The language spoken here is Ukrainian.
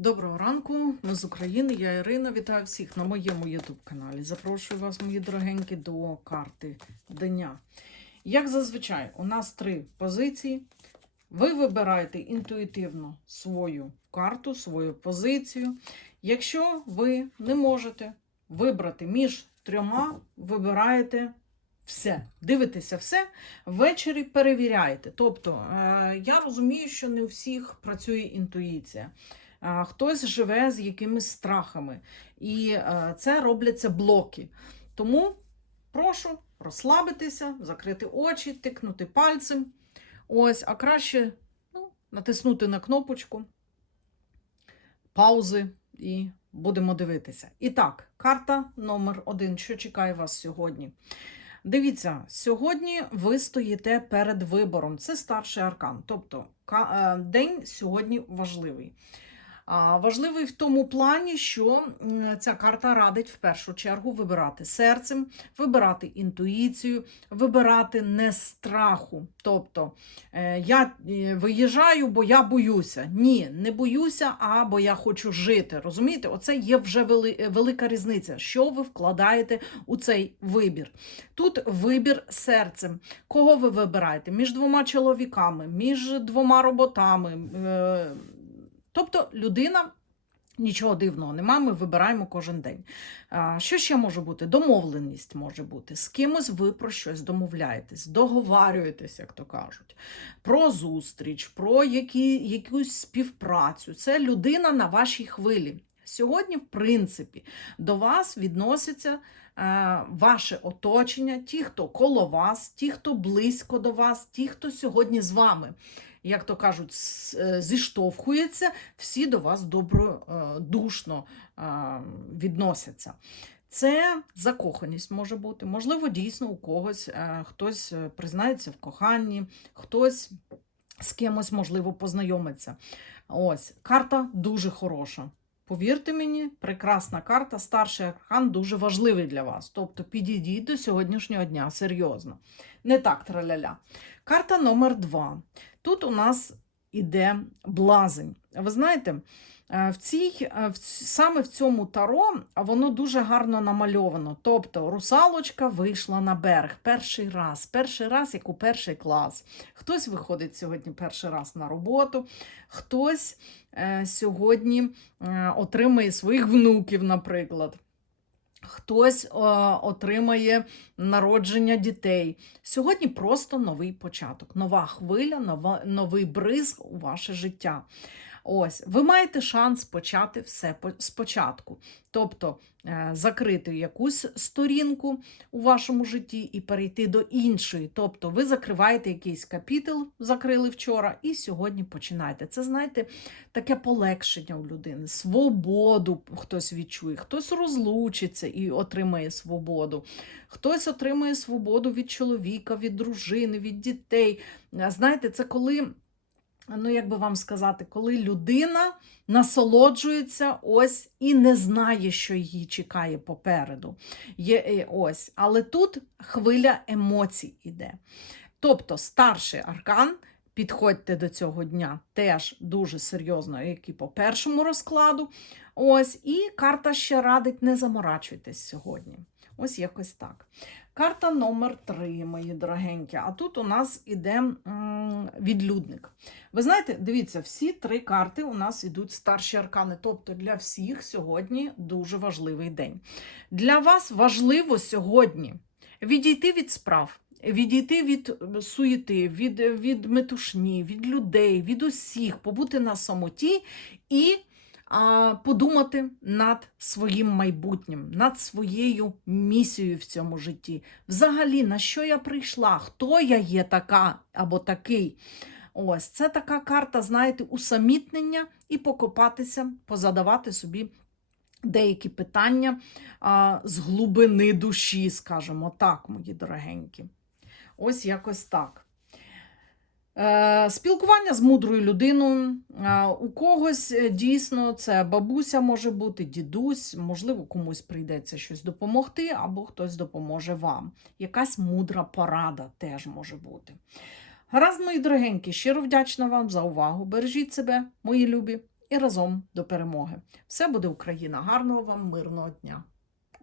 Доброго ранку, ми з України. Я Ірина. Вітаю всіх на моєму youtube каналі. Запрошую вас, мої дорогенькі, до карти дня. Як зазвичай, у нас три позиції. Ви вибираєте інтуїтивно свою карту, свою позицію. Якщо ви не можете вибрати між трьома, вибираєте все. Дивитеся все, ввечері перевіряєте. Тобто, е, я розумію, що не у всіх працює інтуїція. Хтось живе з якимись страхами, і це робляться блоки. Тому прошу розслабитися, закрити очі, тикнути пальцем. Ось, а краще ну, натиснути на кнопочку, паузи і будемо дивитися. І так, карта номер один. Що чекає вас сьогодні? Дивіться, сьогодні ви стоїте перед вибором. Це старший аркан. Тобто е, день сьогодні важливий. Важливий в тому плані, що ця карта радить в першу чергу вибирати серцем, вибирати інтуїцію, вибирати не страху. Тобто е, я е, виїжджаю, бо я боюся. Ні, не боюся, а бо я хочу жити. Розумієте, оце є вже е, велика різниця. Що ви вкладаєте у цей вибір? Тут вибір серцем. Кого ви вибираєте? Між двома чоловіками, між двома роботами. Тобто людина. Нічого дивного нема, ми вибираємо кожен день. Що ще може бути? Домовленість може бути. З кимось ви про щось домовляєтесь, договарюєтесь, як то кажуть, про зустріч, про які, якусь співпрацю. Це людина на вашій хвилі. Сьогодні, в принципі, до вас відноситься ваше оточення, ті, хто коло вас, ті, хто близько до вас, ті, хто сьогодні з вами як то кажуть, е, зіштовхується, всі до вас добродушно відносяться. Це закоханість може бути. Можливо, дійсно у когось е, хтось е, признається в коханні, хтось з кимось, можливо, познайомиться. Ось, карта дуже хороша. Повірте мені, прекрасна карта, старший аркан дуже важливий для вас. Тобто підійдіть до сьогоднішнього дня серйозно. Не так траляля. Карта номер два. Тут у нас іде блазень. Ви знаєте, е, в цій, е, саме в цьому таро воно дуже гарно намальовано. Тобто русалочка вийшла на берег перший раз, перший раз, як у перший клас. Хтось виходить сьогодні перший раз на роботу, хтось е, сьогодні отримає своїх внуків, наприклад. Хтось е, отримає народження дітей. Сьогодні просто новий початок, нова хвиля, нова, новий бризг у ваше життя. Ось, ви маєте шанс почати все спочатку. Тобто е, закрити якусь сторінку у вашому житті і перейти до іншої. Тобто ви закриваєте якийсь капітел, закрили вчора, і сьогодні починаєте. Це, знаєте, таке полегшення у людини, свободу хтось відчує, хтось розлучиться і отримає свободу, хтось отримає свободу від чоловіка, від дружини, від дітей. Знаєте, це коли. Ну, як би вам сказати, коли людина насолоджується ось і не знає, що її чекає попереду. Є, е, ось. Але тут хвиля емоцій іде. Тобто старший аркан, підходьте до цього дня теж дуже серйозно, як і по першому розкладу. Ось, і карта ще радить, не заморачуйтесь сьогодні. Ось якось так. Карта номер три, мої дорогенькі. А тут у нас іде відлюдник. Ви знаєте, дивіться, всі три карти у нас ідуть старші аркани. Тобто для всіх сьогодні дуже важливий день. Для вас важливо сьогодні відійти від справ. Відійти від суєти, від, від метушні, від людей, від усіх, побути на самоті і подумати над своїм майбутнім, над своєю місією в цьому житті. Взагалі, на що я прийшла, хто я є така або такий. Ось це така карта, знаєте, усамітнення і покопатися, позадавати собі деякі питання а, з глибини душі, скажімо так, мої дорогенькі. Ось якось так. Е, Спілкування з мудрою людиною. Е, У когось е, дійсно це бабуся може бути, дідусь, можливо, комусь прийдеться щось допомогти, або хтось допоможе вам. Якась мудра порада теж може бути. Гаразд, мої дорогенькі, щиро вдячна вам за увагу. Бережіть себе, мої любі, і разом до перемоги. Все буде Україна. Гарного вам мирного дня!